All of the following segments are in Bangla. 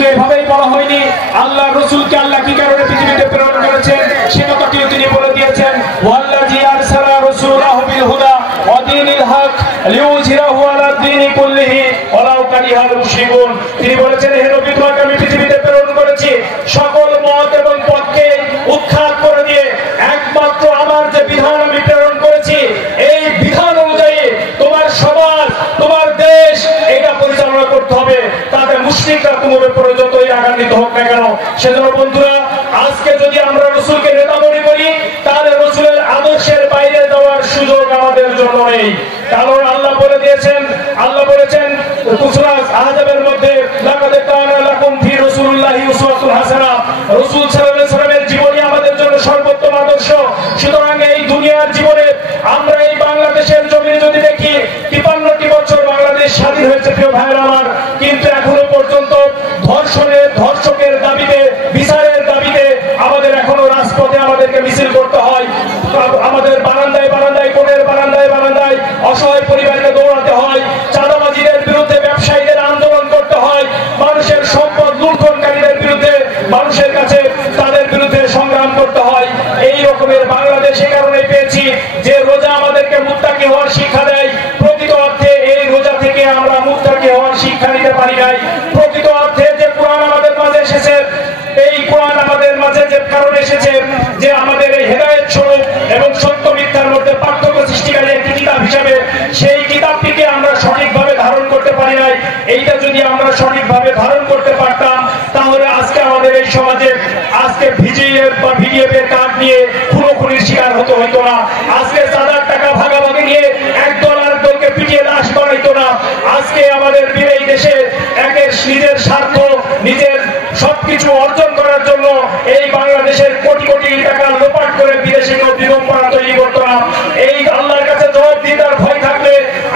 শুধু এভাবেই বলা হয়নি, আল্লাহ রসুলকে আল্লাহ কি কারণে পৃথিবীতে প্রেরণ করেছেন সে কথাটিও তিনি বলে দিয়েছেন। ওয়াল্লাযী আরসালা রাসূলাহু বিল হুদা ওয়া দীনিল হক লিইয়ুযহিরাহু আলা দীনি কুল্লিহি ওয়ালাউ কারিহাল মুশরিকুন। তিনি বলেছেন, হে নবী, তোমাকে আমি পৃথিবীতে প্রেরণ করেছি সকল মত এবং পথকে উৎখাত করে দিয়ে একমাত্র আমার যে বিধান আমি প্রেরণ করেছি এই বিধান অনুযায়ী তোমার সমাজ, তোমার দেশ এটা পরিচালনা করতে হবে, তাতে মুশরিকরা তোমার উপরে যতই আঘাত হোক না কেন। সেজন্য বন্ধুরা, আজকে যদি আমরা রসুলকে নেতা মনে করি তাহলে রসুলের আদর্শের বাইরে যাওয়ার সুযোগ আমাদের জন্য নেই। কারণ আল্লাহ বলে দিয়েছেন, আল্লাহ বলেছেন সূরা আহজাবের মধ্যে, লাকাদ কানা লাকুম ফি রাসূলিল্লাহি উসওয়াতুন হাসানাহ, রাসূল সাল্লাল্লাহু আলাইহি ওয়াসাল্লামের জীবনই আমাদের জন্য সর্বোত্তম আদর্শ। সুতরাং এই দুনিয়ার জীবনে আমরা এই বাংলাদেশের জমিনে যদি দেখি 53টি বছর বাংলাদেশ স্বাধীন হয়েছে প্রিয় ভাইরা আমার, কিন্তু এখনো পর্যন্ত ধর্ষকের দাবিতে, বিচারের দাবিতে আমাদের এখনো রাজপথে আমাদেরকে মিছিল করতে হয়, আমাদের বারান্দায় বারান্দায়, কোণের বারান্দায় বারান্দায় অসহায় পরিবারকে দৌড়াতে হয়, চাঁদাবাজিদের বিরুদ্ধে ব্যবসায়ীদের আন্দোলন করতে হয়, মানুষের সম্পদ লুণ্ঠনকারীদের বিরুদ্ধে মানুষের কাছে তাদের বিরুদ্ধে সংগ্রাম করতে হয়। এই রকমের বাংলাদেশ এই কারণে পেয়েছি যে রোজা আমাদেরকে মুত্তাকি হওয়ার শিক্ষা দেয়। প্রকৃত অর্থে এই রোজা থেকে আমরা মুত্তাকি হওয়ার শিক্ষা নিতে পারি নাই। প্রকৃত অর্থে যে কোরআন আমাদের মাঝে এসেছে, এই কোরআন আমাদের মাঝে যে কারণে এসেছে যে আমাদের এই হেদায়েত স্বরূপ এবং সত্য মিথ্যার মধ্যে পার্থক্য সৃষ্টিকারী একটি কিতাব হিসাবে, সেই কিতাবটিকে আমরা সঠিকভাবে ধারণ করতে পারি নাই। এইটা যদি আমরা সঠিকভাবে ধারণ করতে পারতাম তাহলে আজকে আমাদের এই সমাজে আজকে ভিজিএফ বা ভিডিএফ এর কার্ড নিয়ে খুনোখুনির শিকার হতে হইতো না, আজকে চাঁদার টাকা ভাগাভাগি নিয়ে একদল আরেক দলকে পিটিয়ে লাশ বানাইতো না, আজকে আমাদের এই দেশে একের নিজের স্বার্থ, নিজের সবকিছু অর্জন করার জন্য এই বাংলাদেশের কোটি কোটি টাকা লোপাট করে বিদেশে কেউ বিড়ম্বনা তৈরি করতো না। এই আল্লাহর কাছে জবাবদিহিতার ভয় থাকলে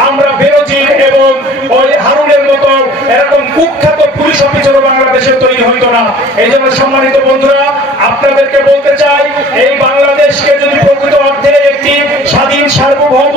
আমরা বেনজির এবং ওই হারুনের মতো এরকম কুখ্যাত পুলিশ অফিসারও বাংলাদেশে তৈরি হইতো না। এই জন্য সম্মানিত বন্ধুরা, আপনাদেরকে বলতে চাই, এই বাংলাদেশকে যদি প্রকৃত অর্থে একটি স্বাধীন, সার্বভৌম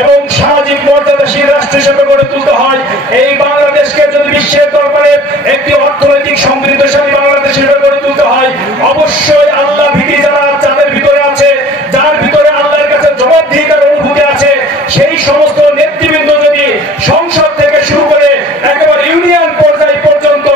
এবং সামাজিক মর্যাদাশীল রাষ্ট্র হিসেবে গড়ে তুলতে হয়, এই বাংলাদেশকে যদি বিশ্বের দরবারে একটি অর্থনৈতিক সমৃদ্ধশালী বাংলাদেশ হিসেবে গড়ে তুলতে হয়, অবশ্যই আল্লাহ ভীতি যাদের ভিতরে আছে, যার ভিতরে আল্লাহর কাছে জবাবদিহিতার অনুভূতি আছে, সেই সমস্ত নেতৃবৃন্দ যদি সংসদ থেকে শুরু করে একেবারে ইউনিয়ন পর্যায় পর্যন্ত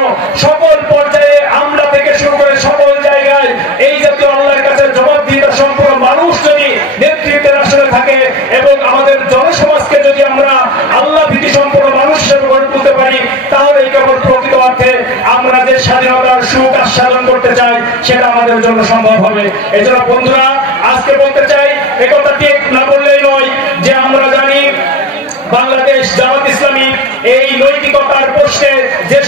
সকল পর্যায়ে, আমরা থেকে শুরু করে সকল জায়গায় এই জাতীয় আল্লাহর কাছে জবাবদিহিতা সম্পূর্ণ মানুষ যদি নেতৃত্বের আসলে থাকে এবং আমাদের জনসমাজকে যদি আমরা আল্লাহ ভীতি সম্পূর্ণ মানুষ হিসেবে গড়ে তুলতে পারি, তাহলে কেবল প্রকৃত অর্থে আমরা যে স্বাধীনতার সুখ আস্বাদন করতে চাই সেটা আমাদের জন্য সম্ভব হবে। এই জন্য বন্ধুরা, আজকে বলতে চাই, একথা ঠিক না বললেই নয় যে আমরা জানি বাংলাদেশ জামাত ইসলামী এই নৈতিকতার প্রশ্নে যে